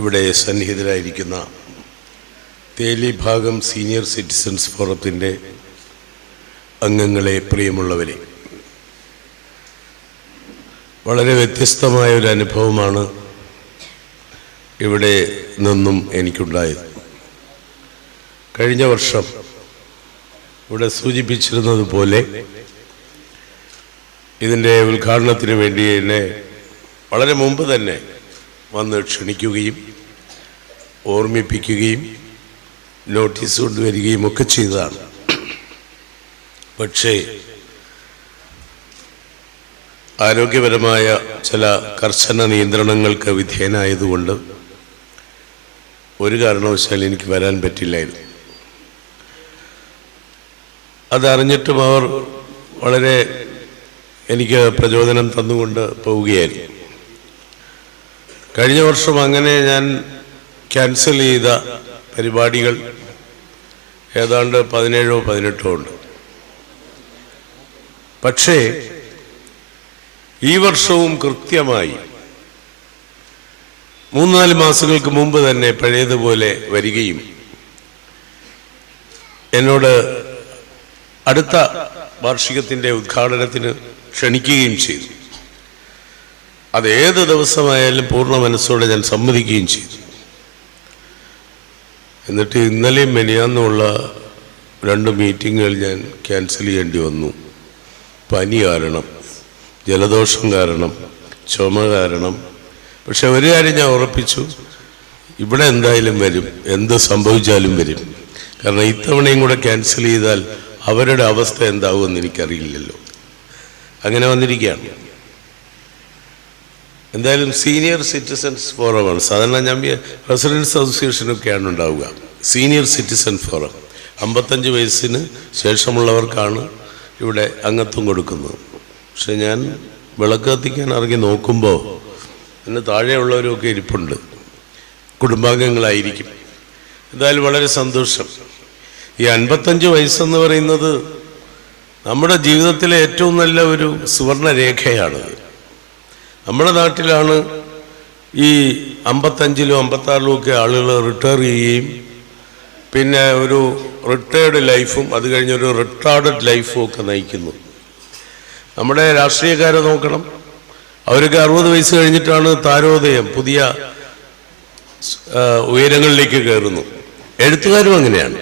ഇവിടെ സന്നിഹിതരായിരിക്കുന്ന തേലി ഭാഗം senior citizens ഫോറത്തിൻ്റെ അംഗങ്ങളെ, പ്രിയമുള്ളവരെ, വളരെ വ്യത്യസ്തമായ ഒരു അനുഭവമാണ് ഇവിടെ നിന്നും എനിക്കുണ്ടായത്. കഴിഞ്ഞ വർഷം ഇവിടെ സൂചിപ്പിച്ചിരുന്നതുപോലെ ഇതിൻ്റെ ഉദ്ഘാടനത്തിന് വേണ്ടി എന്നെ വളരെ മുമ്പ് തന്നെ വന്ന് ക്ഷണിക്കുകയും ഓർമ്മിപ്പിക്കുകയും നോട്ടീസ് കൊണ്ടുവരികയും ഒക്കെ ചെയ്തതാണ്. പക്ഷേ ആരോഗ്യപരമായ ചില കർശന നിയന്ത്രണങ്ങൾക്ക് വിധേയനായതുകൊണ്ട് ഒരു കാരണവശാലും എനിക്ക് വരാൻ പറ്റില്ലായിരുന്നു. അതറിഞ്ഞിട്ടും അവർ വളരെ എനിക്ക് പ്രചോദനം തന്നുകൊണ്ട് പോവുകയായിരുന്നു. കഴിഞ്ഞ വർഷം അങ്ങനെ ഞാൻ ക്യാൻസൽ ചെയ്ത പരിപാടികൾ ഏതാണ്ട് 17-18 ഉണ്ട്. പക്ഷേ ഈ വർഷവും കൃത്യമായി 3-4 മാസങ്ങൾക്ക് മുമ്പ് തന്നെ പഴയതുപോലെ വരികയും എന്നോട് അടുത്ത വാർഷികത്തിൻ്റെ ഉദ്ഘാടനത്തിന് ക്ഷണിക്കുകയും ചെയ്തു. അതേത് ദിവസമായാലും പൂർണ്ണ മനസ്സോടെ ഞാൻ സമ്മതിക്കുകയും ചെയ്തു. എന്നിട്ട് ഇന്നലെയും മെനിയാന്നുമുള്ള 2 മീറ്റിങ്ങുകൾ ഞാൻ ക്യാൻസൽ ചെയ്യേണ്ടി വന്നു. പനി കാരണം, ജലദോഷം കാരണം, ചുമ കാരണം. പക്ഷെ ഒരു കാര്യം ഞാൻ ഉറപ്പിച്ചു, ഇവിടെ എന്തായാലും വരും, എന്ത് സംഭവിച്ചാലും വരും. കാരണം ഇത്തവണയും കൂടെ ക്യാൻസൽ ചെയ്താൽ അവരുടെ അവസ്ഥ എന്താവുമെന്ന് എനിക്കറിയില്ലല്ലോ. അങ്ങനെ വന്നിരിക്കുകയാണ്. എന്തായാലും സീനിയർ സിറ്റിസൺസ് ഫോറമാണ്. സാധാരണ ഞാൻ റെസിഡൻസ് അസോസിയേഷനൊക്കെയാണ് ഉണ്ടാവുക. സീനിയർ സിറ്റിസൺ ഫോറം 55 വയസ്സിന് ശേഷമുള്ളവർക്കാണ് ഇവിടെ അംഗത്വം കൊടുക്കുന്നത്. പക്ഷെ ഞാൻ വിളക്ക് കത്തിക്കാൻ ഇറങ്ങി നോക്കുമ്പോൾ എന്നെ താഴെയുള്ളവരൊക്കെ ഇരിപ്പുണ്ട്, കുടുംബാംഗങ്ങളായിരിക്കും. എന്തായാലും വളരെ സന്തോഷം. ഈ 55 വയസ്സെന്ന് പറയുന്നത് നമ്മുടെ ജീവിതത്തിലെ ഏറ്റവും നല്ല ഒരു സുവർണ രേഖയാണത്. നമ്മുടെ നാട്ടിലാണ് ഈ 55-ലും 56-ലും ഒക്കെ ആളുകൾ റിട്ടയർ ചെയ്യുകയും പിന്നെ ഒരു റിട്ടയർഡ് ലൈഫും അത് കഴിഞ്ഞൊരു റിട്ടാർഡഡ് ലൈഫും ഒക്കെ നയിക്കുന്നു. നമ്മുടെ രാഷ്ട്രീയക്കാരെ നോക്കണം, അവരൊക്കെ 60 വയസ്സ് കഴിഞ്ഞിട്ടാണ് താരോദയം, പുതിയ ഉയരങ്ങളിലേക്ക് കയറുന്നു. എഴുത്തുകാരും അങ്ങനെയാണ്.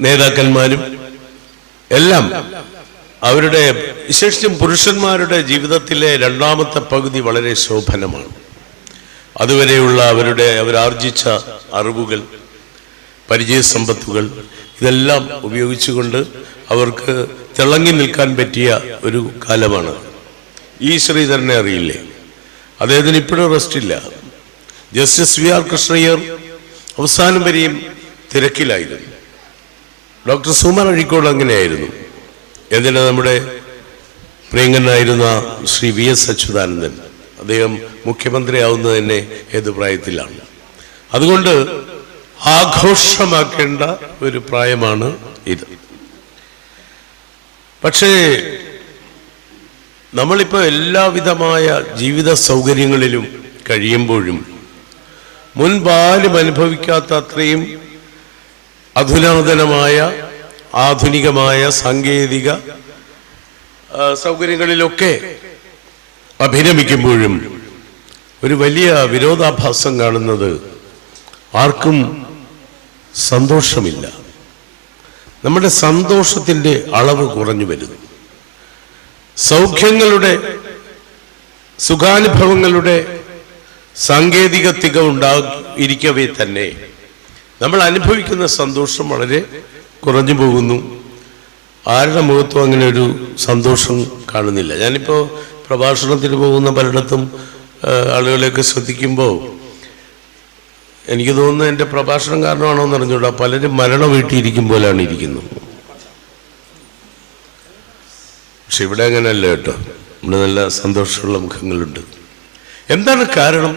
നേതാക്കന്മാരും എല്ലാം അവരുടെ, വിശേഷിച്ചും പുരുഷന്മാരുടെ ജീവിതത്തിലെ 2ാമത്തെ പകുതി വളരെ ശോഭനമാണ്. അതുവരെയുള്ള അവരാർജിച്ച അറിവുകൾ, പരിചയസമ്പത്തുകൾ ഇതെല്ലാം ഉപയോഗിച്ചുകൊണ്ട് അവർക്ക് തിളങ്ങി നിൽക്കാൻ പറ്റിയ ഒരു കാലമാണ്. ഈ ശ്രീധരനെ അറിയില്ലേ? അദ്ദേഹത്തിന് ഇപ്പോഴും റെസ്റ്റില്ല. ജസ്റ്റിസ് വി.ആർ. കൃഷ്ണയ്യർ അവസാനം വരെയും തിരക്കിലായിരുന്നു. ഡോക്ടർ സുമൻ അഴീക്കോട് അങ്ങനെയായിരുന്നു. എന്തിനാ നമ്മുടെ പ്രിയങ്കനായിരുന്ന ശ്രീ വി.എസ്. അച്യുതാനന്ദൻ, അദ്ദേഹം മുഖ്യമന്ത്രിയാവുന്നത് തന്നെ ഏത് പ്രായത്തിലാണ്. അതുകൊണ്ട് ആഘോഷമാക്കേണ്ട ഒരു പ്രായമാണ് ഇത്. പക്ഷേ നമ്മളിപ്പോൾ എല്ലാവിധമായ ജീവിത സൗകര്യങ്ങളിലും കഴിയുമ്പോഴും മുൻപാലും അനുഭവിക്കാത്ത അത്രയും അധുനാതനമായ ആധുനികമായ സാങ്കേതിക സൗകര്യങ്ങളിലൊക്കെ അഭിരമിക്കുമ്പോഴും ഒരു വലിയ വിരോധാഭാസം കാണുന്നത് ആർക്കും സന്തോഷമില്ല. നമ്മുടെ സന്തോഷത്തിൻ്റെ അളവ് കുറഞ്ഞു വരുന്നു. സൗഖ്യങ്ങളുടെ, സുഖാനുഭവങ്ങളുടെ സാങ്കേതിക തികവുണ്ടായിരിക്കവേ തന്നെ നമ്മൾ അനുഭവിക്കുന്ന സന്തോഷം വളരെ കുറഞ്ഞു പോകുന്നു. ആരുടെ മുഖത്തും അങ്ങനെ ഒരു സന്തോഷം കാണുന്നില്ല. ഞാനിപ്പോൾ പ്രഭാഷണത്തിന് പോകുന്ന പലയിടത്തും ആളുകളെയൊക്കെ ശ്രദ്ധിക്കുമ്പോൾ എനിക്ക് തോന്നുന്നത് എൻ്റെ പ്രഭാഷണം കാരണമാണോ എന്ന് അറിഞ്ഞൂടാ, പലരും മരണം വീട്ടിയിരിക്കും പോലാണ് ഇരിക്കുന്നത്. പക്ഷെ ഇവിടെ അങ്ങനെയല്ല കേട്ടോ, ഇവിടെ നല്ല സന്തോഷമുള്ള മുഖങ്ങളുണ്ട്. എന്താണ് കാരണം?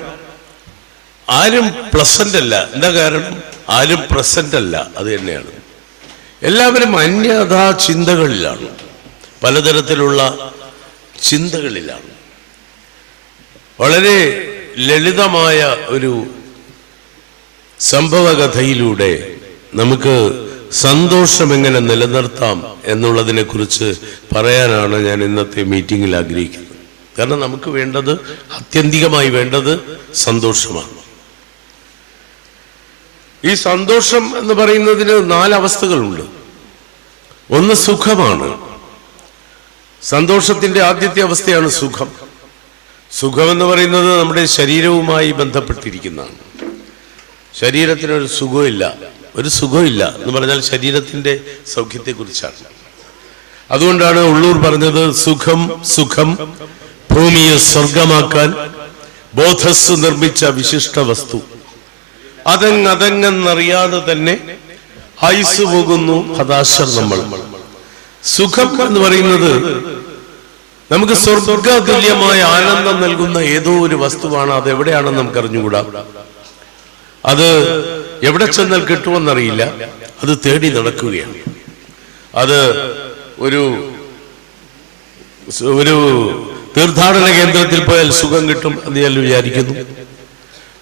ആരും പ്ലസന്റ് അല്ല. എന്താ കാരണം? ആരും പ്രസന്റ് അല്ല. അത് തന്നെയാണ്. എല്ലാവരും അന്യഥാ ചിന്തകളിലാണ്, പലതരത്തിലുള്ള ചിന്തകളിലാണ്. വളരെ ലളിതമായ ഒരു സംഭവകഥയിലൂടെ നമുക്ക് സന്തോഷം എങ്ങനെ നിലനിർത്താം എന്നുള്ളതിനെ കുറിച്ച് പറയാനാണ് ഞാൻ ഇന്നത്തെ മീറ്റിംഗിൽ ആഗ്രഹിക്കുന്നത്. കാരണം നമുക്ക് വേണ്ടത്, ആത്യന്തികമായി വേണ്ടത് സന്തോഷമാണ്. ഈ സന്തോഷം എന്ന് പറയുന്നതിന് 4 അവസ്ഥകളുണ്ട്. ഒന്ന് സുഖമാണ്. സന്തോഷത്തിന്റെ ആദ്യത്തെ അവസ്ഥയാണ് സുഖം. സുഖം എന്ന് പറയുന്നത് നമ്മുടെ ശരീരവുമായി ബന്ധപ്പെട്ടിരിക്കുന്നതാണ്. ശരീരത്തിനൊരു സുഖമില്ല, ഒരു സുഖമില്ല എന്ന് പറഞ്ഞാൽ ശരീരത്തിന്റെ സൗഖ്യത്തെക്കുറിച്ചാണ്. അതുകൊണ്ടാണ് ഉള്ളൂർ പറഞ്ഞത്, സുഖം സുഖം ഭൂമിയെ സ്വർഗമാക്കാൻ ബോധസ് നിർമ്മിച്ച വിശിഷ്ട വസ്തു. അതങ്ങെന്നറിയാതെ തന്നെ ആയുസ് പോകുന്നു ഹതാശർ നമ്മൾ. സുഖം എന്ന് പറയുന്നത് നമുക്ക് സ്വർഗതുല്യമായ ആനന്ദം നൽകുന്ന ഏതോ ഒരു വസ്തുവാണ്. അത് എവിടെയാണെന്ന് നമുക്ക് അറിഞ്ഞുകൂടാ. അത് എവിടെ ചെന്നാൽ കിട്ടുമെന്നറിയില്ല. അത് തേടി നടക്കുകയാണ്. അത് ഒരു തീർത്ഥാടന കേന്ദ്രത്തിൽ പോയാൽ സുഖം കിട്ടും എന്ന് ഞാൻ വിചാരിക്കുന്നു.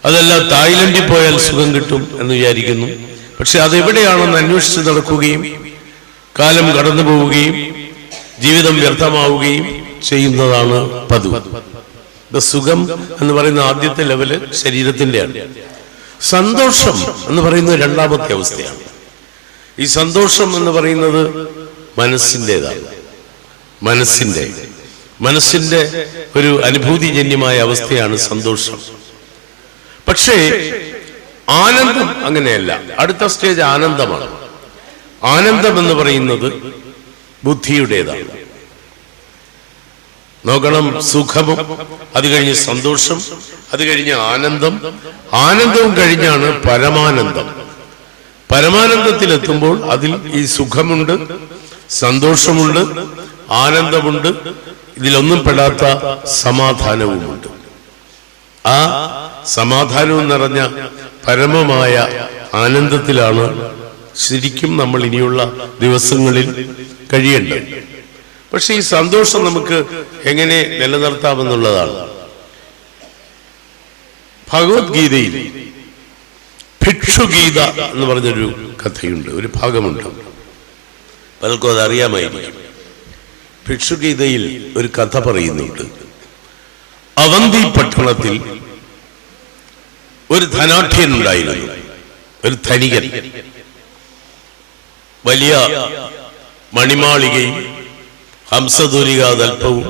അതല്ല, തായ്ലൻഡിൽ പോയാൽ സുഖം കിട്ടും എന്ന് വിചാരിക്കുന്നു. പക്ഷെ അതെവിടെയാണെന്ന് അന്വേഷിച്ച് നടക്കുകയും കാലം കടന്നു പോവുകയും ജീവിതം വ്യർത്ഥമാവുകയും ചെയ്യുന്നതാണ് പതിവ്. സുഖം എന്ന് പറയുന്ന ആദ്യത്തെ ലെവല് ശരീരത്തിന്റെയാണ്. സന്തോഷം എന്ന് പറയുന്നത് 2ാമത്തെ അവസ്ഥയാണ്. ഈ സന്തോഷം എന്ന് പറയുന്നത് മനസ്സിൻ്റെതാണ്. മനസ്സിന്റെ ഒരു അനുഭൂതിജന്യമായ അവസ്ഥയാണ് സന്തോഷം. പക്ഷേ ആനന്ദം അങ്ങനെയല്ല. അടുത്ത സ്റ്റേജ് ആനന്ദമാണ്. ആനന്ദം എന്ന് പറയുന്നത് ബുദ്ധിയുടേതാണ്. നോക്കണം, സുഖവും അത് കഴിഞ്ഞ് സന്തോഷം, അത് കഴിഞ്ഞ് ആനന്ദം, ആനന്ദവും കഴിഞ്ഞാണ് പരമാനന്ദം. പരമാനന്ദത്തിലെത്തുമ്പോൾ അതിൽ ഈ സുഖമുണ്ട്, സന്തോഷമുണ്ട്, ആനന്ദമുണ്ട്, ഇതിലൊന്നും പെടാത്ത സമാധാനവുമുണ്ട്. ആ സമാധാനവും നിറഞ്ഞ പരമമായ ആനന്ദത്തിലാണ് ശരിക്കും നമ്മൾ ഇനിയുള്ള ദിവസങ്ങളിൽ കഴിയേണ്ടത്. പക്ഷെ ഈ സന്തോഷം നമുക്ക് എങ്ങനെ നിലനിർത്താമെന്നുള്ളതാണ്. ഭഗവത്ഗീതയിൽ ഭിക്ഷുഗീത എന്ന് പറഞ്ഞൊരു കഥയുണ്ട്, ഒരു ഭാഗമുണ്ട്. പലർക്കും അതറിയാമായിരിക്കും. ഭിക്ഷുഗീതയിൽ ഒരു കഥ പറയുന്നുണ്ട്. അവന്തി പട്ടണത്തിൽ ഒരു ധനാഢ്യനുണ്ടായിരുന്നു, ഒരു ധനികൻ. വലിയ മണിമാളികയും ഹംസധൂലികാതൽപ്പവും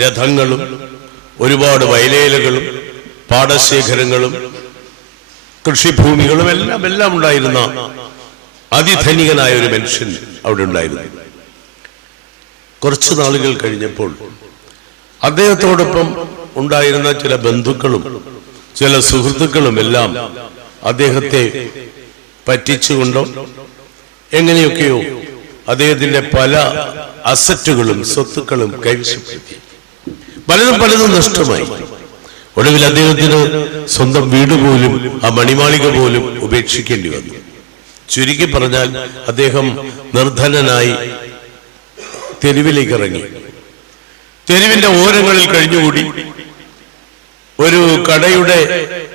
രഥങ്ങളും ഒരുപാട് വയലേലകളും പാടശേഖരങ്ങളും കൃഷിഭൂമികളും എല്ലാം ഉണ്ടായിരുന്ന അതിധനികനായ ഒരു മനുഷ്യൻ അവിടെ ഉണ്ടായിരുന്നു. കുറച്ചു നാളുകൾ കഴിഞ്ഞപ്പോൾ അദ്ദേഹത്തോടൊപ്പം ഉണ്ടായിരുന്ന ചില ബന്ധുക്കളും ചില സുഹൃത്തുക്കളും എല്ലാം അദ്ദേഹത്തെ പറ്റിച്ചുകൊണ്ടോ എങ്ങനെയൊക്കെയോ അദ്ദേഹത്തിന്റെ പല അസറ്റുകളും സ്വത്തുക്കളും കൈവശപ്പെടുത്തി. പലതും നഷ്ടമായി. ഒടുവിൽ അദ്ദേഹത്തിന് സ്വന്തം വീട് പോലും, ആ മണിമാളിക പോലും ഉപേക്ഷിക്കേണ്ടി വന്നു. ചുരുക്കി പറഞ്ഞാൽ അദ്ദേഹം നിർധനനായി തെരുവിലേക്ക് ഇറങ്ങി. തെരുവിന്റെ ഓരങ്ങളിൽ കഴിഞ്ഞുകൂടി. ഒരു കടയുടെ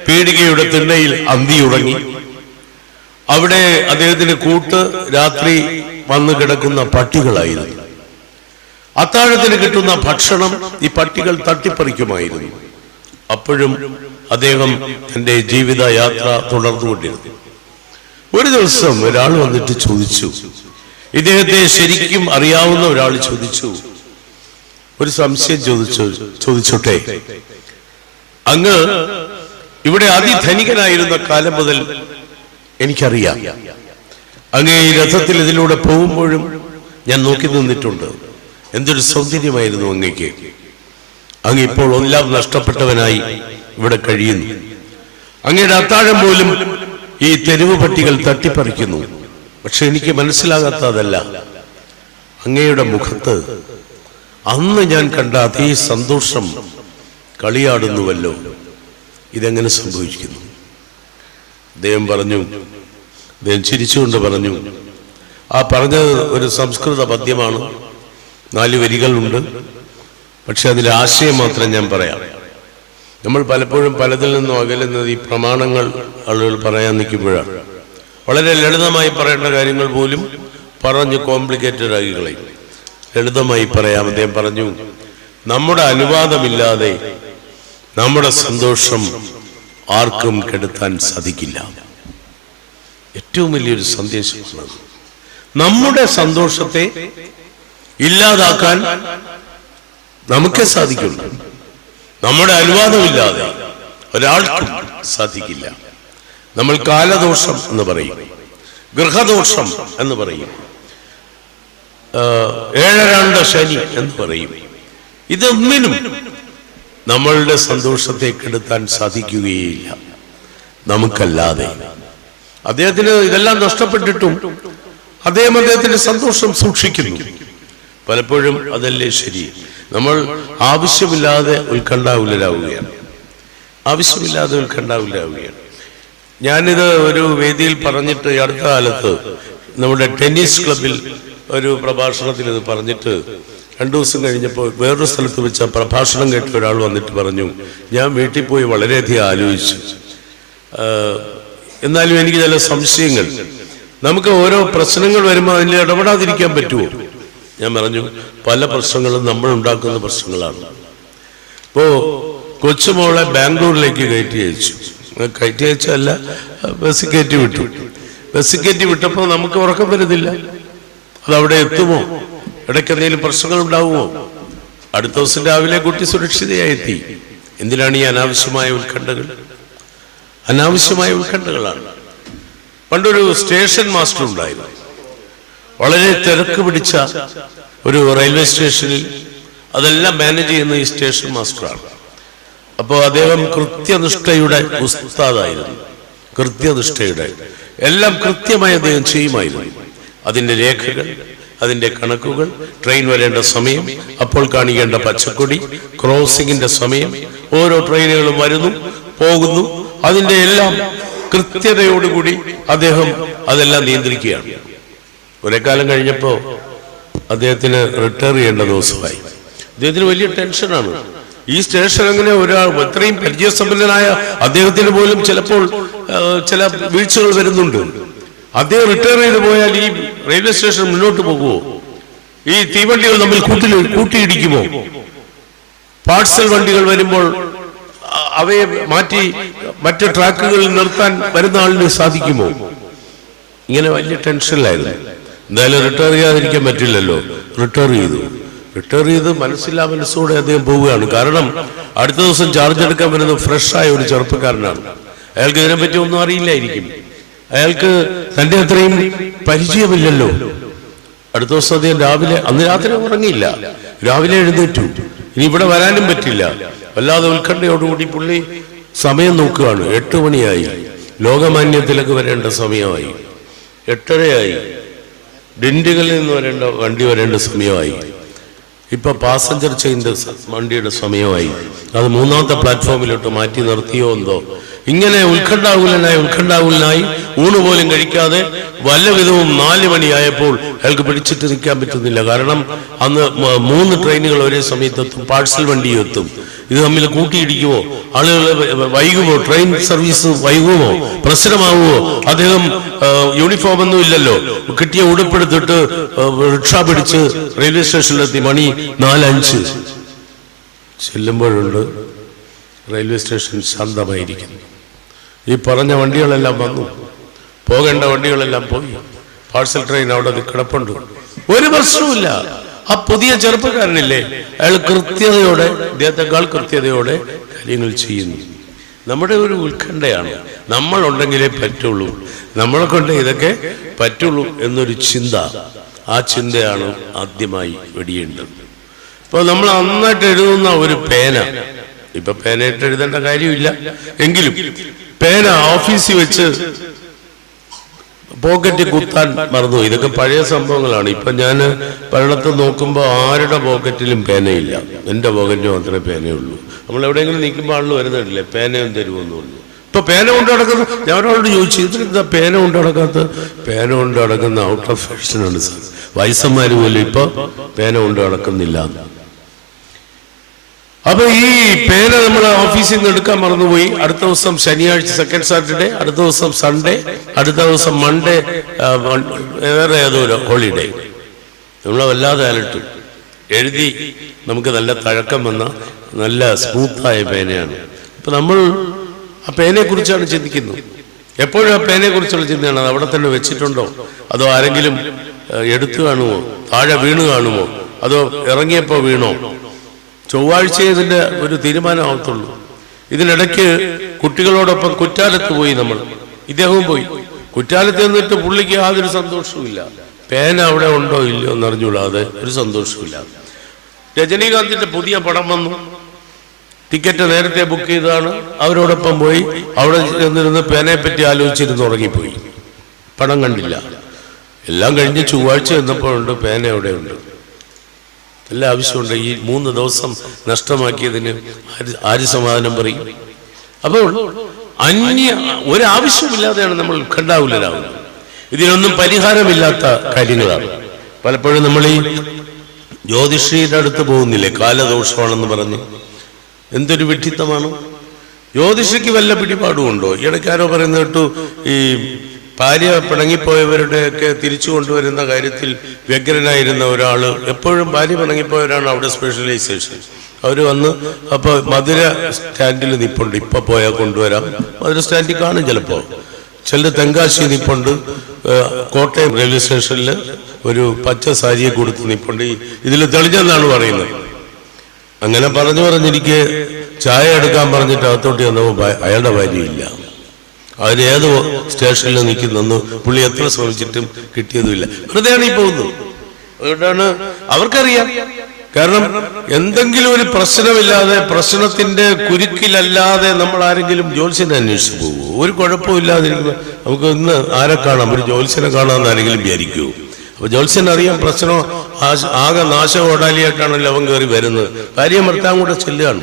പീടികയുടെ തിണ്ണയിൽ അന്തിയുറങ്ങി. അവിടെ അദ്ദേഹത്തിന് കൂട്ട് രാത്രി വന്നു കിടക്കുന്ന പട്ടികളായിരുന്നു. അത്താഴത്തിന് കിട്ടുന്ന ഭക്ഷണം ഈ പട്ടികൾ തട്ടിപ്പറിക്കുമായിരുന്നു. അപ്പോഴും അദ്ദേഹം തന്റെ ജീവിതയാത്ര തുടർന്നുകൊണ്ടിരുന്നു. ഒരു ദിവസം ഒരാൾ വന്നിട്ട് ചോദിച്ചു, ഇദ്ദേഹത്തെ ശരിക്കും അറിയാവുന്ന ഒരാൾ ചോദിച്ചു, ഒരു സംശയം ചോദിച്ചോട്ടെ, അങ്ങ് ഇവിടെ അതിധനികനായിരുന്ന കാലം മുതൽ എനിക്കറിയാം. അങ്ങ് ഈ രഥത്തിൽ ഇതിലൂടെ പോകുമ്പോഴും ഞാൻ നോക്കി നിന്നിട്ടുണ്ട്. എന്തൊരു സൗന്ദര്യമായിരുന്നു അങ്ങയ്ക്ക്. അങ്ങ് ഇപ്പോൾ എല്ലാം നഷ്ടപ്പെട്ടവനായി ഇവിടെ കഴിയുന്നു. അങ്ങയുടെ അത്താഴം പോലും ഈ തെരുവ് പട്ടികൾ തട്ടിപ്പറിക്കുന്നു. പക്ഷെ എനിക്ക് മനസ്സിലാകാത്തതല്ല, അങ്ങയുടെ മുഖത്ത് അന്ന് ഞാൻ കണ്ട അതേ സന്തോഷം കളിയാടുന്നുവല്ലോ. ഇതെങ്ങനെ സംഭവിക്കുന്നു? അദ്ദേഹം ചിരിച്ചുകൊണ്ട് പറഞ്ഞു, ആ പറഞ്ഞത് ഒരു സംസ്കൃത പദ്യമാണ്, 4 വരികളുണ്ട്. പക്ഷെ അതിലെ ആശയം മാത്രം ഞാൻ പറയാം. നമ്മൾ പലപ്പോഴും പലതിൽ നിന്നും അകലുന്നത് ഈ പ്രമാണങ്ങൾ ആളുകൾ പറയാൻ നിൽക്കുമ്പോഴാണ്. വളരെ ലളിതമായി പറയേണ്ട കാര്യങ്ങൾ പോലും പറഞ്ഞ് കോംപ്ലിക്കേറ്റഡ് ആക്കി കളയും. ലളിതമായി പറയാം. അദ്ദേഹം പറഞ്ഞു, നമ്മുടെ അനുവാദമില്ലാതെ നമ്മുടെ സന്തോഷം ആർക്കും കെടുത്താൻ സാധിക്കില്ല. ഏറ്റവും വലിയൊരു സന്ദേശമാണ്. നമ്മുടെ സന്തോഷത്തെ ഇല്ലാതാക്കാൻ നമുക്കേ സാധിക്കുള്ളൂ. നമ്മുടെ അനുവാദമില്ലാതെ ഒരാൾക്കും സാധിക്കില്ല. നമ്മൾ കാലദോഷം എന്ന് പറയും, ഗൃഹദോഷം എന്ന് പറയും, ഏഴരാണ്ട ശനി എന്ന് പറയും. ഇതൊന്നിനും നമ്മളുടെ സന്തോഷത്തെ കെടുത്താൻ സാധിക്കുകയില്ല നമുക്കല്ലാതെ. അദ്ദേഹത്തിന് ഇതെല്ലാം നഷ്ടപ്പെട്ടിട്ടും അദ്ദേഹത്തിന്റെ സന്തോഷം സൂക്ഷിക്കുന്നു. പലപ്പോഴും അതല്ലേ ശരി. നമ്മൾ ആവശ്യമില്ലാതെ ഉത്കണ്ഠാകുലരാവുകയാണ്. ഞാനിത് ഒരു വേദിയിൽ പറഞ്ഞിട്ട് അടുത്ത കാലത്ത് നമ്മുടെ ടെന്നീസ് ക്ലബിൽ ഒരു പ്രഭാഷണത്തിൽ ഇത് പറഞ്ഞിട്ട് 2 ദിവസം കഴിഞ്ഞപ്പോൾ വേറൊരു സ്ഥലത്ത് വെച്ച പ്രഭാഷണം കേട്ട ഒരാൾ വന്നിട്ട് പറഞ്ഞു, ഞാൻ വീട്ടിൽ പോയി വളരെയധികം ആലോചിച്ചു, എന്നാലും എനിക്ക് ചില സംശയങ്ങൾ. നമുക്ക് ഓരോ പ്രശ്നങ്ങൾ വരുമ്പോൾ അതിൽ ഇടപെടാതിരിക്കാൻ പറ്റുമോ? ഞാൻ പറഞ്ഞു, പല പ്രശ്നങ്ങളും നമ്മൾ ഉണ്ടാക്കുന്ന പ്രശ്നങ്ങളാണ്. ഇപ്പോൾ കൊച്ചുമോളെ ബാംഗ്ലൂരിലേക്ക് കയറ്റി അയച്ചല്ല, ബസ് കയറ്റി വിട്ടപ്പോൾ നമുക്ക് ഉറക്കം വരുന്നില്ല. അതവിടെ എത്തുമോ? ഇടയ്ക്ക് എന്തെങ്കിലും പ്രശ്നങ്ങൾ ഉണ്ടാവുമോ? അടുത്ത ദിവസം രാവിലെ കുട്ടി സുരക്ഷിതയായി എത്തി. എന്തിനാണ് ഈ അനാവശ്യമായ ഉത്കണ്ഠകളാണ്. പണ്ടൊരു സ്റ്റേഷൻ മാസ്റ്റർ ഉണ്ടായിരുന്നു. വളരെ തിരക്ക് പിടിച്ച ഒരു റെയിൽവേ സ്റ്റേഷനിൽ അതെല്ലാം മാനേജ് ചെയ്യുന്ന ഈ സ്റ്റേഷൻ മാസ്റ്ററാണ്. അപ്പോൾ അദ്ദേഹം കൃത്യനിഷ്ഠയുടെ ഉസ്താദായിരുന്നു. എല്ലാം കൃത്യമായി അദ്ദേഹം ചെയ്യുമായിരുന്നു. അതിൻ്റെ രേഖകൾ, അതിൻ്റെ കണക്കുകൾ, ട്രെയിൻ വരേണ്ട സമയം, അപ്പോൾ കാണിക്കേണ്ട പച്ചക്കൊടി, ക്രോസിങ്ങിന്റെ സമയം, ഓരോ ട്രെയിനുകളും വരുന്നു പോകുന്നു, അതിൻ്റെ എല്ലാം കൃത്യതയോടുകൂടി അദ്ദേഹം അതെല്ലാം നിയന്ത്രിക്കുകയാണ്. കുറെ കാലം കഴിഞ്ഞപ്പോൾ അദ്ദേഹത്തിന് റിട്ടയർ ചെയ്യേണ്ട ദിവസമായി. അദ്ദേഹത്തിന് വലിയ ടെൻഷനാണ്. ഈ സ്റ്റേഷൻ എങ്ങനെ ഒരാൾ ഇത്രയും പരിചയസമ്പന്നനായ അദ്ദേഹത്തിന് പോലും ചിലപ്പോൾ ചില വീഴ്ചകൾ വരുന്നുണ്ട്. അദ്ദേഹം റിട്ടയർ ചെയ്ത് പോയാൽ ഈ റെയിൽവേ സ്റ്റേഷൻ മുന്നോട്ട് പോകുമോ? ഈ തീവണ്ടികൾ തമ്മിൽ കൂട്ടിയിടിക്കുമോ? പാഴ്സൽ വണ്ടികൾ വരുമ്പോൾ അവയെ മാറ്റി മറ്റ് ട്രാക്കുകളിൽ നിർത്താൻ വരുന്ന ആളിന് സാധിക്കുമോ? ഇങ്ങനെ വലിയ ടെൻഷനിലായിരുന്നു. എന്തായാലും റിട്ടയർ ചെയ്യാതിരിക്കാൻ പറ്റില്ലല്ലോ. റിട്ടയർ ചെയ്ത് മനസ്സോടെ അദ്ദേഹം പോവുകയാണ്. കാരണം അടുത്ത ദിവസം ചാർജ് എടുക്കാൻ വരുന്ന ഫ്രഷായ ഒരു ചെറുപ്പക്കാരനാണ്. അയാൾക്ക് ഇതിനെപ്പറ്റി ഒന്നും അറിയില്ലായിരിക്കും. അയാൾക്ക് തന്റെ അത്രയും പരിചയമില്ലല്ലോ. അടുത്ത ദിവസം അദ്ദേഹം അന്ന് രാത്രി ഉറങ്ങിയില്ല, രാവിലെ എഴുന്നേറ്റു. ഇനി ഇവിടെ വരാനും പറ്റില്ല. വല്ലാതെ ഉത്കണ്ഠയോടുകൂടി പുള്ളി സമയം നോക്കുകയാണ്. 8 മണിയായി. ലോകമാന്യത്തിലേക്ക് വരേണ്ട സമയമായി. 8:30 ഡിണ്ടികളിൽ നിന്ന് വണ്ടി വരേണ്ട സമയമായി. ഇപ്പൊ പാസഞ്ചർ ചെയിൻ്റെ വണ്ടിയുടെ സമയമായി. അത് 3ാമത്തെ പ്ലാറ്റ്ഫോമിലോട്ട് മാറ്റി നിർത്തിയോ എന്തോ. ഇങ്ങനെ ഉത്കണ്ഠാകുലനായി ഊണ് പോലും കഴിക്കാതെ വല്ല വിധവും 4 മണിയായപ്പോൾ അയാൾക്ക് പിടിച്ചിട്ട് നിൽക്കാൻ പറ്റുന്നില്ല. കാരണം അന്ന് 3 ട്രെയിനുകൾ ഒരേ സമയത്തെത്തും, പാഴ്സൽ വണ്ടിയും എത്തും. ഇത് തമ്മിൽ കൂട്ടിയിടിക്കുമോ? ആളുകൾ വൈകുമോ? Train service വൈകുമോ? പ്രശ്നമാവുമോ? അദ്ദേഹം യൂണിഫോം ഒന്നും ഇല്ലല്ലോ. കിട്ടിയ ഉടുപ്പെടുത്തിട്ട് റിക്ഷ പിടിച്ച് റെയിൽവേ സ്റ്റേഷനിലെത്തി. മണി 4:05. ചെല്ലുമ്പോഴുണ്ട് റെയിൽവേ സ്റ്റേഷൻ ശാന്തമായിരിക്കുന്നു. ഈ പറഞ്ഞ വണ്ടികളെല്ലാം വന്നു, പോകേണ്ട വണ്ടികളെല്ലാം പോയി. പാഴ്സൽ ട്രെയിൻ അവിടെ കിടപ്പുണ്ട്. ഒരു പ്രശ്നവുമില്ല. ആ പുതിയ ചെറുപ്പക്കാരനില്ലേ, അയാൾ ഇദ്ദേഹത്തെക്കാൾ കൃത്യതയോടെ കാര്യങ്ങൾ ചെയ്യുന്നു. നമ്മുടെ ഒരു ഉത്കണ്ഠയാണ്. നമ്മളുണ്ടെങ്കിലേ പറ്റുള്ളൂ, നമ്മളെ കൊണ്ട് ഇതൊക്കെ പറ്റുള്ളൂ എന്നൊരു ചിന്ത. ആ ചിന്തയാണ് ആദ്യമായി വെടിയേണ്ടത്. ഇപ്പോൾ നമ്മൾ നന്നായിട്ട് എഴുതുന്ന ഒരു പേന, ഇപ്പൊ പേനയിട്ട് എഴുതേണ്ട കാര്യമില്ല എങ്കിലും പേന ഓഫീസിൽ വെച്ച് പോക്കറ്റിൽ കുത്താൻ മറന്നു. ഇതൊക്കെ പഴയ സംഭവങ്ങളാണ്. ഇപ്പൊ ഞാൻ പലയിടത്ത് നോക്കുമ്പോൾ ആരുടെ പോക്കറ്റിലും പേനയില്ല. എൻ്റെ പോക്കറ്റിൽ മാത്രമേ പേനയുള്ളൂ. നമ്മൾ എവിടെയെങ്കിലും നിൽക്കുമ്പോൾ ആളിൽ വരുന്നില്ലേ പേനയും തരുമെന്നുള്ളൂ. ഇപ്പൊ പേന കൊണ്ട് നടക്കുന്ന, ഞാൻ ഒരാളോട് ചോദിച്ചു, ഇതിനെന്താ പേന കൊണ്ട് നടക്കാത്ത? പേന കൊണ്ട് നടക്കുന്ന ഔട്ട് ഓഫ് ഫാഷനാണ് സാർ. വയസ്സന്മാര് പോലും ഇപ്പൊ പേന കൊണ്ട് നടക്കുന്നില്ല. അപ്പൊ ഈ പേന നമ്മൾ ഓഫീസിൽ ഓഫീസിൽ നിന്ന് എടുക്കാൻ മറന്നുപോയി. അടുത്ത ദിവസം ശനിയാഴ്ച സെക്കൻഡ് സാറ്റർഡേ, അടുത്ത ദിവസം സൺഡേ, അടുത്ത ദിവസം മൺഡേ, വേറെ ഏതൊരു ഹോളിഡേ. നമ്മളെ വല്ലാതെ അലട്ടും. എഴുതി നമുക്ക് നല്ല തഴക്കം വന്ന നല്ല സ്മൂത്തായ പേനയാണ്. ഇപ്പം നമ്മൾ ആ പേനയെക്കുറിച്ചാണ് ചിന്തിക്കുന്നത്. എപ്പോഴും ആ പേനയെക്കുറിച്ചുള്ള ചിന്തയാണ്. അത് അവിടെ തന്നെ വെച്ചിട്ടുണ്ടോ, അതോ ആരെങ്കിലും എടുത്തു കാണുമോ, താഴെ വീണ് കാണുമോ, അതോ ഇറങ്ങിയപ്പോൾ വീണോ? ചൊവ്വാഴ്ച ഇതിൻ്റെ ഒരു തീരുമാനമാകത്തുള്ളൂ. ഇതിനിടയ്ക്ക് കുട്ടികളോടൊപ്പം കുറ്റാലത്ത് പോയി നമ്മൾ. ഇദ്ദേഹവും പോയി. കുറ്റാലത്ത് നിന്നിട്ട് പുള്ളിക്ക് യാതൊരു സന്തോഷവുമില്ല. പേന അവിടെ ഉണ്ടോ ഇല്ലയോ എന്നറിഞ്ഞൂടാതെ ഒരു സന്തോഷമില്ല. രജനീകാന്തിന്റെ പുതിയ പടം വന്നു. ടിക്കറ്റ് നേരത്തെ ബുക്ക് ചെയ്തതാണ്. അവരോടൊപ്പം പോയി. അവിടെ ചെന്നിരുന്ന് പേനയെ പറ്റി ആലോചിച്ചിരുന്ന് ഉറങ്ങിപ്പോയി. പടം കണ്ടില്ല. എല്ലാം കഴിഞ്ഞ് ചൊവ്വാഴ്ച എന്നപ്പോഴുണ്ട് പേന എവിടെയുണ്ട്. എല്ലാ ആവശ്യമുണ്ട്. ഈ 3 ദിവസം നഷ്ടമാക്കിയതിന് ആര് സമാധാനം പറയും? അപ്പോൾ ഒരാവശ്യമില്ലാതെയാണ് നമ്മൾ ഉത്കണ്ഠാകുലരാകുന്നത്. ഇതിനൊന്നും പരിഹാരമില്ലാത്ത കാര്യങ്ങളാണ്. പലപ്പോഴും നമ്മൾ ഈ ജ്യോതിഷിയുടെ അടുത്ത് പോകുന്നില്ലേ, കാലദോഷമാണെന്ന് പറഞ്ഞ്. എന്തൊരു വിഡ്ഢിത്തമാണ്. ജ്യോതിഷിക്ക് വല്ല പിടിപാടുമുണ്ടോ? ഇടയ്ക്കാരോ പറയുന്ന കേട്ടു, ഈ ഭാര്യ പിണങ്ങിപ്പോയവരുടെയൊക്കെ തിരിച്ചു കൊണ്ടുവരുന്ന കാര്യത്തിൽ വ്യഗ്രനായിരുന്ന ഒരാൾ, എപ്പോഴും ഭാര്യ പിണങ്ങിപ്പോയവരാണ് അവിടെ സ്പെഷ്യലൈസേഷൻ. അവർ വന്ന് അപ്പോൾ മധുര സ്റ്റാൻഡിൽ നിൽപ്പുണ്ട്. ഇപ്പം പോയാൽ കൊണ്ടുവരാം. മധുര സ്റ്റാൻഡിൽ കാണും ചിലപ്പോൾ. ചില തെങ്കാശി നിൽപ്പുണ്ട്. കോട്ടയം റെയിൽവേ സ്റ്റേഷനിൽ ഒരു പച്ച സാരിയെ കൊടുത്ത് നിൽപ്പുണ്ട്. ഇതിൽ തെളിഞ്ഞെന്നാണ് പറയുന്നത്. അങ്ങനെ പറഞ്ഞിരിക്കെ ചായ എടുക്കാൻ പറഞ്ഞിട്ട് അകത്തോട്ട് വന്നപ്പോൾ അയാളുടെ ഭാര്യയില്ല. അതിലേതോ സ്റ്റേഷനിൽ നിൽക്കുന്നെന്ന് പുള്ളി എത്ര ശ്രമിച്ചിട്ടും കിട്ടിയതുമില്ല. വെറുതെയാണ് ഈ പോകുന്നത്. അതുകൊണ്ടാണ് അവർക്കറിയാം. കാരണം എന്തെങ്കിലും ഒരു പ്രശ്നമില്ലാതെ, പ്രശ്നത്തിന്റെ കുരുക്കിലല്ലാതെ നമ്മൾ ആരെങ്കിലും ജ്യോത്സ്യനെ അന്വേഷിച്ചു പോകുമോ? ഒരു കുഴപ്പമില്ലാതിരിക്കുക. നമുക്ക് ഇന്ന് ആരെ കാണാം? ഒരു ജ്യോത്സ്യനെ കാണാമെന്ന് ആരെങ്കിലും വിചാരിക്കുമോ? അപ്പൊ ജ്യോത്സ്യൻ അറിയാം പ്രശ്നം ആകെ നാശകോടാലിയായിട്ടാണല്ലോ അവൻ കയറി വരുന്നത്. കാര്യം ഭർത്താവും കൂടെ ചെല്ലുകയാണ്.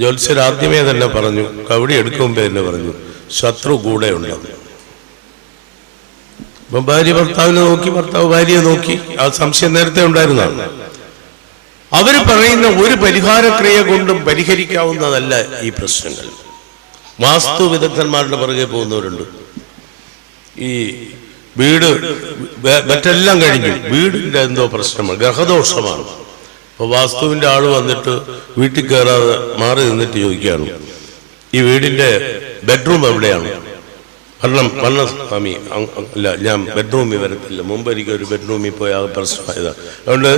ജ്യോത്സ്യർ ആദ്യമേ തന്നെ പറഞ്ഞു, കവടി എടുക്കുമ്പോ തന്നെ പറഞ്ഞു, ശത്രു കൂടെ ഉണ്ടാകും. അപ്പം ഭാര്യ ഭർത്താവിനെ നോക്കി, ഭർത്താവ് ഭാര്യയെ നോക്കി. ആ സംശയം നേരത്തെ ഉണ്ടായിരുന്നതാണ്. അവര് പറയുന്ന ഒരു പരിഹാരക്രിയ കൊണ്ടും പരിഹരിക്കാവുന്നതല്ല ഈ പ്രശ്നങ്ങൾ. വാസ്തു വിദഗ്ധന്മാരുടെ പുറകെ പോകുന്നവരുണ്ട്. ഈ വീട് മറ്റെല്ലാം കഴിഞ്ഞു, വീടിന്റെ എന്തോ പ്രശ്നമാണ്, ഗ്രഹദോഷമാണ്. അപ്പൊ വാസ്തുവിന്റെ ആള് വന്നിട്ട് വീട്ടിൽ കയറാതെ മാറി നിന്നിട്ട് ചോദിക്കുകയാണ്, ഈ വീടിന്റെ ബെഡ്റൂം എവിടെയാണ്? വന്ന സ്വാമി, അല്ല ഞാൻ ബെഡ്റൂമിൽ വരത്തില്ല, മുമ്പ് എനിക്ക് ഒരു ബെഡ്റൂമിൽ പോയി ആ പ്രശ്നമായത്. അതുകൊണ്ട്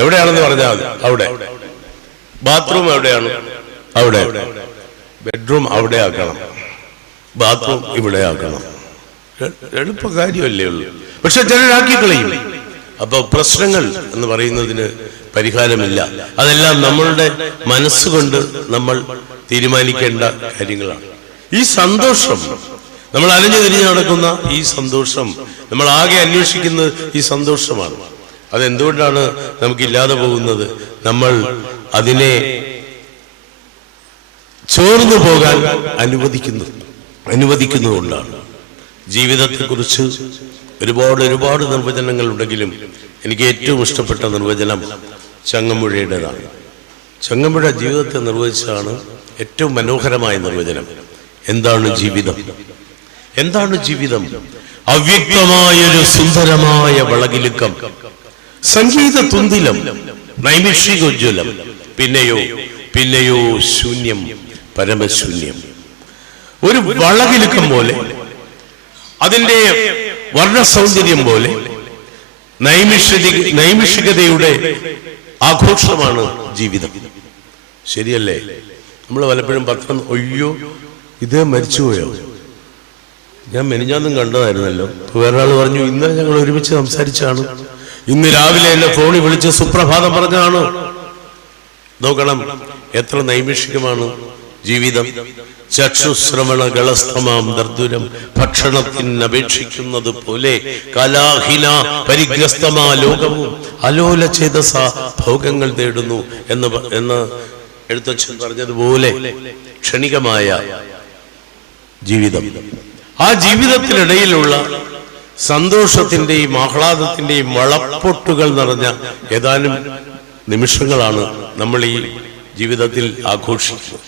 എവിടെയാണെന്ന് പറഞ്ഞാൽ മതി. അവിടെ. ബാത്റൂം എവിടെയാണ്? അവിടെ. ബെഡ്റൂം അവിടെ ആക്കണം, ബാത്റൂം ഇവിടെ ആക്കണം. എളുപ്പ കാര്യമല്ലേ ഉള്ളൂ. പക്ഷെ ചിലരാക്കി കളയും. അപ്പൊ പ്രശ്നങ്ങൾ എന്ന് പറയുന്നതിന് പരിഹാരമില്ല. അതെല്ലാം നമ്മളുടെ മനസ്സുകൊണ്ട് നമ്മൾ തീരുമാനിക്കേണ്ട കാര്യങ്ങളാണ്. ഈ സന്തോഷം, നമ്മൾ അലഞ്ഞു തിരിഞ്ഞു നടക്കുന്ന ഈ സന്തോഷം, നമ്മൾ ആകെ അന്വേഷിക്കുന്നത് ഈ സന്തോഷമാണ്. അതെന്തുകൊണ്ടാണ് നമുക്കില്ലാതെ പോകുന്നത്? നമ്മൾ അതിനെ ചോർന്നു പോകാൻ അനുവദിക്കുന്നതുകൊണ്ടാണ്. ജീവിതത്തെക്കുറിച്ച് ഒരുപാട് നിർവചനങ്ങൾ ഉണ്ടെങ്കിലും എനിക്ക് ഏറ്റവും ഇഷ്ടപ്പെട്ട നിർവചനം ചങ്ങമ്പുഴയുടേതാണ്. ചങ്ങമ്പുഴ ജീവിതത്തെ നിർവചിച്ചാണ് ഏറ്റവും മനോഹരമായ നിർവചനം. എന്താണ് ജീവിതം? എന്താണ് ജീവിതം? അവ്യക്തമായൊരു സുന്ദരമായ വളകിലുക്കം, സംഗീത തുന്തിലം, നൈമിഷികോജ്വലം, പിന്നെയോ ശൂന്യം, പരമശൂന്യം. ഒരു വളകിലുക്കം പോലെ, അതിൻ്റെ വർണ്ണസൗന്ദര്യം പോലെ, നൈമിഷികതയുടെ ആഘോഷമാണ് ജീവിതം. ശരിയല്ലേ? നമ്മൾ പലപ്പോഴും പത്രം, അയ്യോ ഇതേ മരിച്ചുപോയോ, ഞാൻ മെനിഞ്ഞാന്നും കണ്ടതായിരുന്നല്ലോ. വേറൊരാൾ പറഞ്ഞു, ഇന്നലെ ഞങ്ങൾ ഒരുമിച്ച് സംസാരിച്ചാണ്, ഇന്ന് രാവിലെ എന്നെ ഫോണിൽ വിളിച്ച് സുപ്രഭാതം പറഞ്ഞാണ്. നോക്കണം എത്ര നൈമിഷികമാണ് ജീവിതം. ചക്ഷുശ്രവണ ഗളസ്ഥമാം ദർദുരം ഭക്ഷണത്തിന് അപേക്ഷിക്കുന്നത് പോലെ കലാഹിന പരിഗ്രസ്തമാ ലോകവും അലോല ചേതസ ഭോഗങ്ങൾ തേടുന്നു എന്ന് എഴുത്തച്ഛൻ പറഞ്ഞതുപോലെ ക്ഷണികമായ ജീവിതം. ആ ജീവിതത്തിനിടയിലുള്ള സന്തോഷത്തിന്റെയും ആഹ്ലാദത്തിന്റെയും വളപ്പൊട്ടുകൾ നിറഞ്ഞ ഏതാനും നിമിഷങ്ങളാണ് നമ്മൾ ഈ ജീവിതത്തിൽ ആഘോഷിക്കുന്നത്.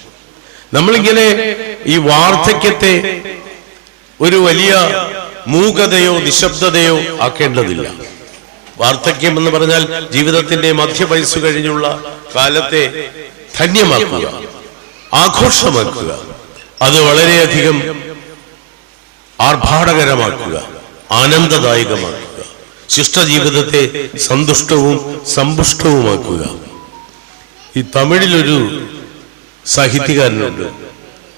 നമ്മളിങ്ങനെ ഈ വാർദ്ധക്യത്തെ ഒരു വലിയ മൂകതയോ നിശബ്ദതയോ ആക്കേണ്ടതില്ല. വാർദ്ധക്യം എന്ന് പറഞ്ഞാൽ ജീവിതത്തിന്റെ മധ്യവയസ്സ് കഴിഞ്ഞുള്ള കാലത്തെ ധന്യമാക്കുക, ആഘോഷമാക്കുക, അത് വളരെയധികം ആർഭാടകരമാക്കുക, ആനന്ദദായകമാക്കുക, ശിഷ്ടജീവിതത്തെ സന്തുഷ്ടവും സമ്പുഷ്ടവുമാക്കുക. ഈ തമിഴിലൊരു സാഹിത്യകാരനുണ്ട്,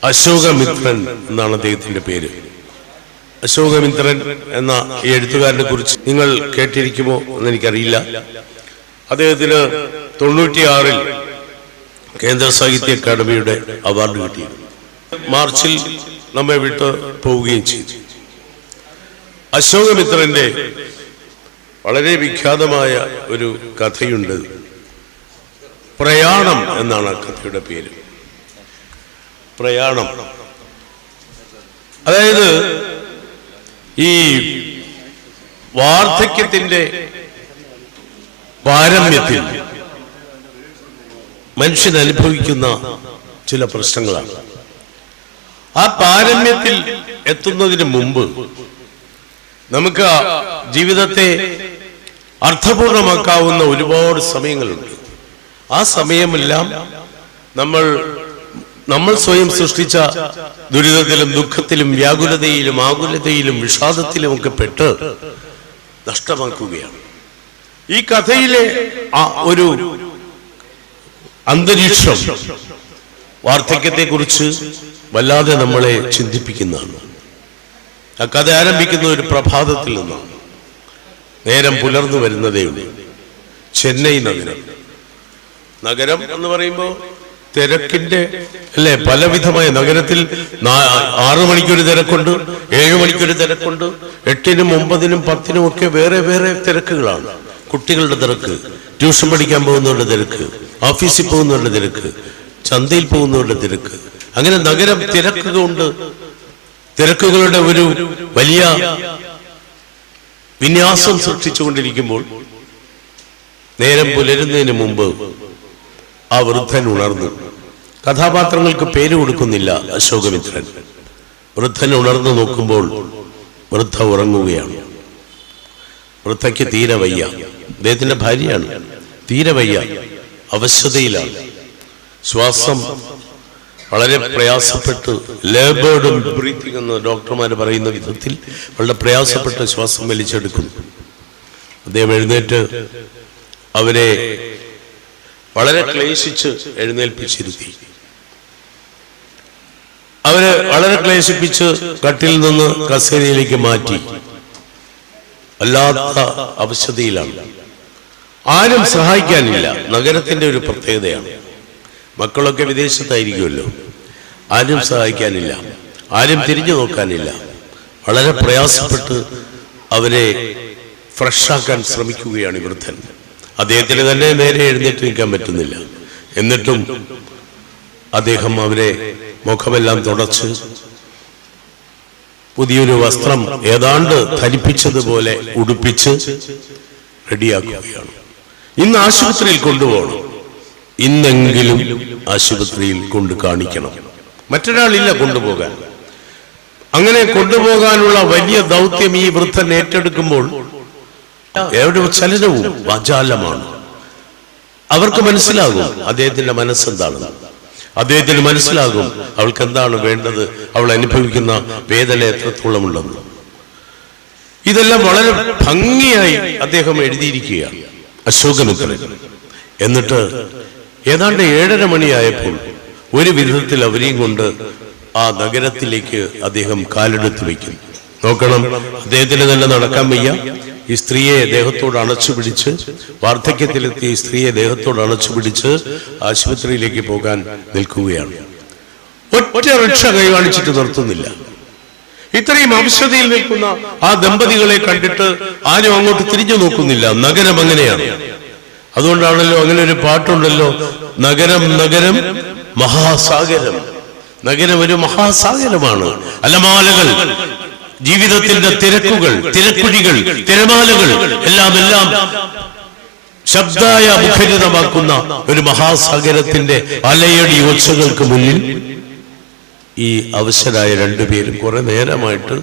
അശോകമിത്രൻ എന്നാണ് അദ്ദേഹത്തിന്റെ പേര്. അശോകമിത്രൻ എന്ന ഈ എഴുത്തുകാരനെ കുറിച്ച് നിങ്ങൾ കേട്ടിരിക്കുമോ എന്ന് എനിക്കറിയില്ല. അദ്ദേഹത്തിന് 96 കേന്ദ്ര സാഹിത്യ അക്കാദമിയുടെ അവാർഡ് കിട്ടിയിരുന്നു. മാർച്ചിൽ നമ്മെ വിട്ട് പോവുകയും ചെയ്തു. അശോകമിത്രന്റെ വളരെ വിഖ്യാതമായ ഒരു കഥയുണ്ട്. പ്രയാണം എന്നാണ് ആ കഥയുടെ പേര്. പ്രയാണം, അതായത് ഈ വാർദ്ധക്യത്തിന്റെ പാരമ്യത്തിൽ മനുഷ്യൻ അനുഭവിക്കുന്ന ചില പ്രശ്നങ്ങളാണ്. ആ പാരമ്യത്തിൽ എത്തുന്നതിന് മുമ്പ് നമുക്ക് ജീവിതത്തെ അർത്ഥപൂർണമാക്കാവുന്ന ഒരുപാട് സമയങ്ങളുണ്ട്. ആ സമയമെല്ലാം നമ്മൾ സ്വയം സൃഷ്ടിച്ച ദുരിതത്തിലും ദുഃഖത്തിലും വ്യാകുലതയിലും ആകുലതയിലും വിഷാദത്തിലും ഒക്കെ പെട്ട് നഷ്ടമാക്കുകയാണ്. ഈ കഥയിലെ ഒരു അന്തരീക്ഷം വാർദ്ധക്യത്തെക്കുറിച്ച് വല്ലാതെ നമ്മളെ ചിന്തിപ്പിക്കുന്നതാണ്. ആ കഥ ആരംഭിക്കുന്ന ഒരു പ്രഭാതത്തിൽ നിന്നാണ്. നേരം പുലർന്നു വരുന്നതേയുള്ളൂ. ചെന്നൈ നഗരം എന്ന് പറയുമ്പോൾ തിരക്കിന്റെ അല്ലെ, പലവിധമായ നഗരത്തിൽ 6 മണിക്കൊരു തിരക്കുണ്ട്, 7 മണിക്കൊരു തിരക്കുണ്ട്, 8-നും 9-നും 10-നും ഒക്കെ വേറെ വേറെ തിരക്കുകളാണ്. കുട്ടികളുടെ തിരക്ക്, ട്യൂഷൻ പഠിക്കാൻ പോകുന്നവരുടെ തിരക്ക്, ഓഫീസിൽ പോകുന്നവരുടെ തിരക്ക്, ചന്തയിൽ പോകുന്നവരുടെ തിരക്ക്, അങ്ങനെ നഗരം തിരക്കുകൊണ്ട് തിരക്കുകളുടെ ഒരു വലിയ വിന്യാസം സൃഷ്ടിച്ചുകൊണ്ടിരിക്കുമ്പോൾ നേരം പുലരുന്നതിന് മുമ്പ് ആ വൃദ്ധൻ ഉണർന്നു. കഥാപാത്രങ്ങൾക്ക് പേര് കൊടുക്കുന്നില്ല അശോകമിത്രൻ. വൃദ്ധൻ ഉണർന്നു നോക്കുമ്പോൾ വൃദ്ധ ഉറങ്ങുകയാണ്. വൃദ്ധയ്ക്ക് തീരെ വയ്യ. അദ്ദേഹത്തിന്റെ ഭാര്യയാണ്. തീരെ വയ്യ, അവശതയിലാണ്. ശ്വാസം വളരെ പ്രയാസപ്പെട്ട്, ലേബേർഡ് ബ്രീത്തിങ് എന്ന് ഡോക്ടർമാർ പറയുന്ന വിധത്തിൽ വളരെ പ്രയാസപ്പെട്ട് ശ്വാസം വലിച്ചെടുക്കുന്നു. അദ്ദേഹം എഴുന്നേറ്റ് അവരെ വളരെ ക്ലേശിച്ച് എഴുന്നേൽപ്പിച്ചിരുത്തി. അവര് വളരെ ക്ലേശിപ്പിച്ച് കട്ടിൽ നിന്ന് കസേരയിലേക്ക് മാറ്റി. അല്ലാത്ത അവശതയിലാണ്. ആരും സഹായിക്കാനില്ല. നഗരത്തിന്റെ ഒരു പ്രത്യേകതയാണ്. മക്കളൊക്കെ വിദേശത്തായിരിക്കുമല്ലോ. ആരും സഹായിക്കാനില്ല, ആരും തിരിഞ്ഞു നോക്കാനില്ല. വളരെ പ്രയാസപ്പെട്ട് അവരെ ഫ്രഷാക്കാൻ ശ്രമിക്കുകയാണ് ഈ വൃദ്ധൻ. അദ്ദേഹത്തിന് തന്നെ നേരെ എഴുന്നേറ്റ് നിൽക്കാൻ പറ്റുന്നില്ല. എന്നിട്ടും അദ്ദേഹം അവരെ മുഖമെല്ലാം തുടച്ച് പുതിയൊരു വസ്ത്രം ഏതാണ്ട് ധരിപ്പിച്ചതുപോലെ ഉടുപ്പിച്ച് റെഡിയാക്കുകയാണ്. ഇന്ന് ആശുപത്രിയിൽ കൊണ്ടുപോകണം, ഇന്നെങ്കിലും ആശുപത്രിയിൽ കൊണ്ട് കാണിക്കണം. മറ്റൊരാളില്ല കൊണ്ടുപോകാൻ. അങ്ങനെ കൊണ്ടുപോകാനുള്ള വലിയ ദൗത്യം ഈ വൃദ്ധൻ ഏറ്റെടുക്കുമ്പോൾ എവിടെ ചലനവും വാചാലമാണ്. അവർക്ക് മനസ്സിലാകും അദ്ദേഹത്തിന്റെ മനസ്സെന്താണെന്ന്. അദ്ദേഹത്തിന് മനസ്സിലാകും അവൾക്ക് എന്താണ് വേണ്ടത്, അവൾ അനുഭവിക്കുന്ന വേദന എത്രത്തോളമുണ്ടെന്ന്. ഇതെല്ലാം വളരെ ഭംഗിയായി അദ്ദേഹം എഴുതിയിരിക്കുകയാണ് അശോകമിത്രൻ. എന്നിട്ട് ഏതാണ്ട് 7:30 മണിയായപ്പോൾ ഒരു വിധത്തിൽ അവരെയും കൊണ്ട് ആ നഗരത്തിലേക്ക് അദ്ദേഹം കാലെടുത്ത് വയ്ക്കും. നോക്കണം, അദ്ദേഹത്തിന് തന്നെ നടക്കാൻ വയ്യ. ഈ സ്ത്രീയെ ദേഹത്തോട് അണച്ചു പിടിച്ച്, വാർദ്ധക്യത്തിലെത്തിയ ഈ സ്ത്രീയെ ദേഹത്തോട് അണച്ചു പിടിച്ച് ആശുപത്രിയിലേക്ക് പോകാൻ നിൽക്കുകയാണ്. ഒറ്റ റിക്ഷ കൈ കാണിച്ചിട്ട് നിർത്തുന്നില്ല. ഇത്രയും അവശതയിൽ നിൽക്കുന്ന ആ ദമ്പതികളെ കണ്ടിട്ട് ആരും അങ്ങോട്ട് തിരിഞ്ഞു നോക്കുന്നില്ല. നഗരം അങ്ങനെയാണ്. അതുകൊണ്ടാണല്ലോ അങ്ങനെ ഒരു പാട്ടുണ്ടല്ലോ, നഗരം നഗരം മഹാസാഗരം. നഗരം ഒരു മഹാസാഗരമാണ്. അലമാലകൾ, ജീവിതത്തിന്റെ തിരക്കുകൾ, തിരക്കുഴികൾ, തിരമാലകൾ എല്ലാം ശബ്ദായ മുഖരിതമാക്കുന്ന ഒരു മഹാസാഗരത്തിന്റെ അലയടി ഒച്ചകൾക്ക് മുന്നിൽ ഈ അവശരായ രണ്ടുപേരും കുറെ നേരമായിട്ട്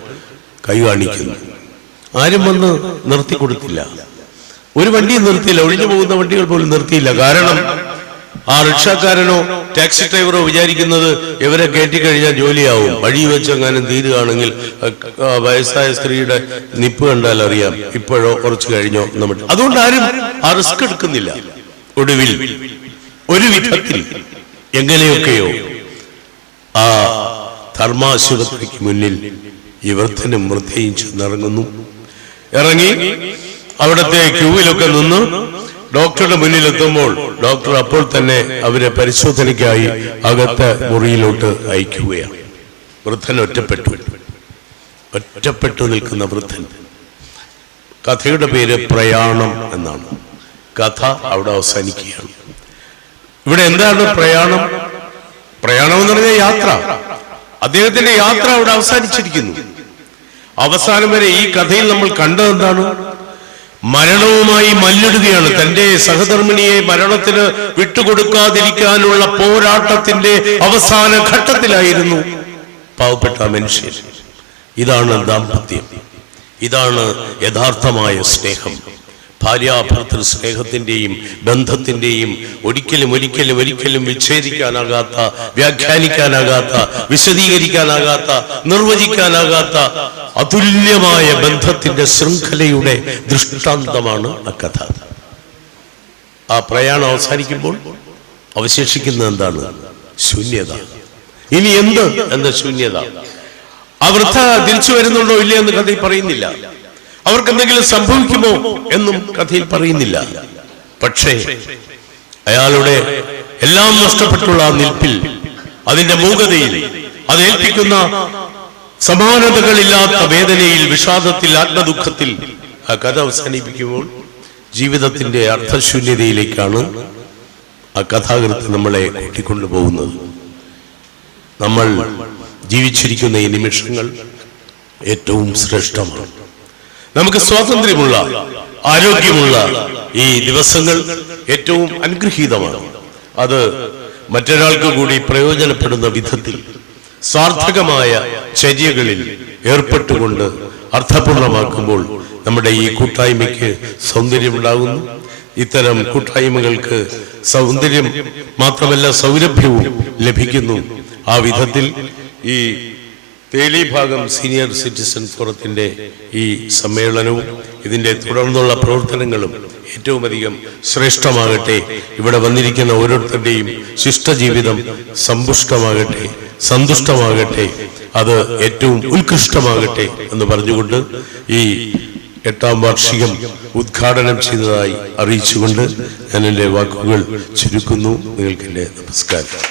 കൈ കാണിക്കുന്നു. ആരും വന്ന് നിർത്തി കൊടുത്തില്ല. ഒരു വണ്ടിയും നിർത്തിയില്ല. ഒഴിഞ്ഞു പോകുന്ന വണ്ടികൾ പോലും നിർത്തിയില്ല. കാരണം ആ റിക്ഷക്കാരനോ ടാക്സി ഡ്രൈവറോ വിചാരിക്കുന്നത് ഇവരെ കയറ്റിക്കഴിഞ്ഞാൽ ജോലിയാവും, വഴി വെച്ചെങ്ങാനും തീരുകയാണെങ്കിൽ വയസ്സായ സ്ത്രീയുടെ നിപ്പ് കണ്ടാൽ അറിയാം ഇപ്പോഴോ കുറച്ച് കഴിഞ്ഞോ നമ്മൾ. അതുകൊണ്ട് ആരും ആ റിസ്ക് എടുക്കുന്നില്ല. ഒടുവിൽ ഒരു വിധത്തിൽ എങ്ങനെയൊക്കെയോ ആ ധർമാശുപത്രിക്ക് മുന്നിൽ ഈ വൃദ്ധനും വൃദ്ധയും ചെന്നിറങ്ങുന്നു. ഇറങ്ങി അവിടത്തെ ക്യൂവിലൊക്കെ നിന്ന് ഡോക്ടറുടെ മുന്നിലെത്തുമ്പോൾ ഡോക്ടർ അപ്പോൾ തന്നെ അവരെ പരിശോധനയ്ക്കായി അകത്തെ മുറിയിലോട്ട് അയക്കുകയാണ്. വൃദ്ധൻ ഒറ്റപ്പെട്ടു നിൽക്കുന്ന വൃദ്ധൻ. കഥയുടെ പേര് പ്രയാണം എന്നാണ്. കഥ അവിടെ അവസാനിക്കുകയാണ്. ഇവിടെ എന്താണ് പ്രയാണം? പ്രയാണം എന്ന് പറഞ്ഞാൽ യാത്ര. അദ്ദേഹത്തിന്റെ യാത്ര അവിടെ അവസാനിച്ചിരിക്കുന്നു. അവസാനം വരെ ഈ കഥയിൽ നമ്മൾ കണ്ടതെന്താണ്? മരണവുമായി മല്ലിടുകയാണ്. തന്റെ സഹധർമ്മിണിയെ മരണത്തിന് വിട്ടുകൊടുക്കാതിരിക്കാനുള്ള പോരാട്ടത്തിന്റെ അവസാന ഘട്ടത്തിലായിരുന്നു പാവപ്പെട്ട മനുഷ്യൻ. ഇതാണ് ദാമ്പത്യം. ഇതാണ് യഥാർത്ഥമായ സ്നേഹം. ഭാര്യാഭർത്തൃ സ്നേഹത്തിന്റെയും ബന്ധത്തിന്റെയും ഒരിക്കലും വിച്ഛേദിക്കാനാകാത്ത, വ്യാഖ്യാനിക്കാനാകാത്ത, വിശദീകരിക്കാനാകാത്ത, നിർവചിക്കാനാകാത്ത അതുല്യമായ ബന്ധത്തിന്റെ ശൃംഖലയുടെ ദൃഷ്ടാന്തമാണ് ആ കഥ. ആ പ്രയാണം അവസാനിക്കുമ്പോൾ അവശേഷിക്കുന്നത് എന്താണ്? ശൂന്യത. ഇനി എന്ത് എന്ന ശൂന്യത. ആ വൃദ്ധ തിരിച്ചു വരുന്നുണ്ടോ ഇല്ലേ എന്ന് കഥയിൽ പറയുന്നില്ല. അവർക്ക് എന്തെങ്കിലും സംഭവിക്കുമോ എന്നും കഥയിൽ പറയുന്നില്ല. പക്ഷേ അയാളുടെ എല്ലാം നഷ്ടപ്പെട്ടുള്ള ആ നിൽപ്പിൽ, അതിന്റെ മൂകതയിൽ, അതേൽപ്പിക്കുന്ന സമാനതകളില്ലാത്ത വേദനയിൽ, വിഷാദത്തിൽ, ആത്മദുഃഖത്തിൽ ആ കഥ അവസാനിപ്പിക്കുമ്പോൾ ജീവിതത്തിന്റെ അർത്ഥശൂന്യതയിലേക്കാണ് ആ കഥാകൃത്ത് നമ്മളെ കൂട്ടിക്കൊണ്ടുപോകുന്നത്. നമ്മൾ ജീവിച്ചിരിക്കുന്ന ഈ നിമിഷങ്ങൾ ഏറ്റവും ശ്രേഷ്ഠമാണ്. നമുക്ക് സ്വാതന്ത്ര്യമുള്ള, ആരോഗ്യമുള്ള ഈ ദിവസങ്ങൾ ഏറ്റവും അനുഗ്രഹീതമാണ്. അത് മറ്റൊരാൾക്ക് കൂടി പ്രയോജനപ്പെടുന്ന വിധത്തിൽ സ്വാർത്ഥകമായ ചര്യകളിൽ ഏർപ്പെട്ടുകൊണ്ട് അർത്ഥപൂർണമാക്കുമ്പോൾ നമ്മുടെ ഈ കൂട്ടായ്മയ്ക്ക് സൗന്ദര്യമുണ്ടാകുന്നു. ഇത്തരം കൂട്ടായ്മകൾക്ക് സൗന്ദര്യം മാത്രമല്ല സൗരഭ്യവും ലഭിക്കുന്നു. ആ വിധത്തിൽ ഈ തേലീഭാഗം സീനിയർ സിറ്റിസൺ ഫോറത്തിന്റെ ഈ സമ്മേളനവും ഇതിന്റെ തുടർന്നുള്ള പ്രവർത്തനങ്ങളും ഏറ്റവും അധികം ശ്രേഷ്ഠമാകട്ടെ. ഇവിടെ വന്നിരിക്കുന്ന ഓരോരുത്തരുടെയും ശിഷ്ടജീവിതം സമ്പുഷ്ടമാകട്ടെ, സന്തുഷ്ടമാകട്ടെ, അത് ഏറ്റവും ഉത്കൃഷ്ടമാകട്ടെ എന്ന് പറഞ്ഞുകൊണ്ട് ഈ 8ാം വാർഷികം ഉദ്ഘാടനം ചെയ്തതായി അറിയിച്ചുകൊണ്ട് ഞാൻ എൻ്റെ വാക്കുകൾ ചുരുക്കുന്നു. നിങ്ങൾക്ക് എൻ്റെ നമസ്കാരം.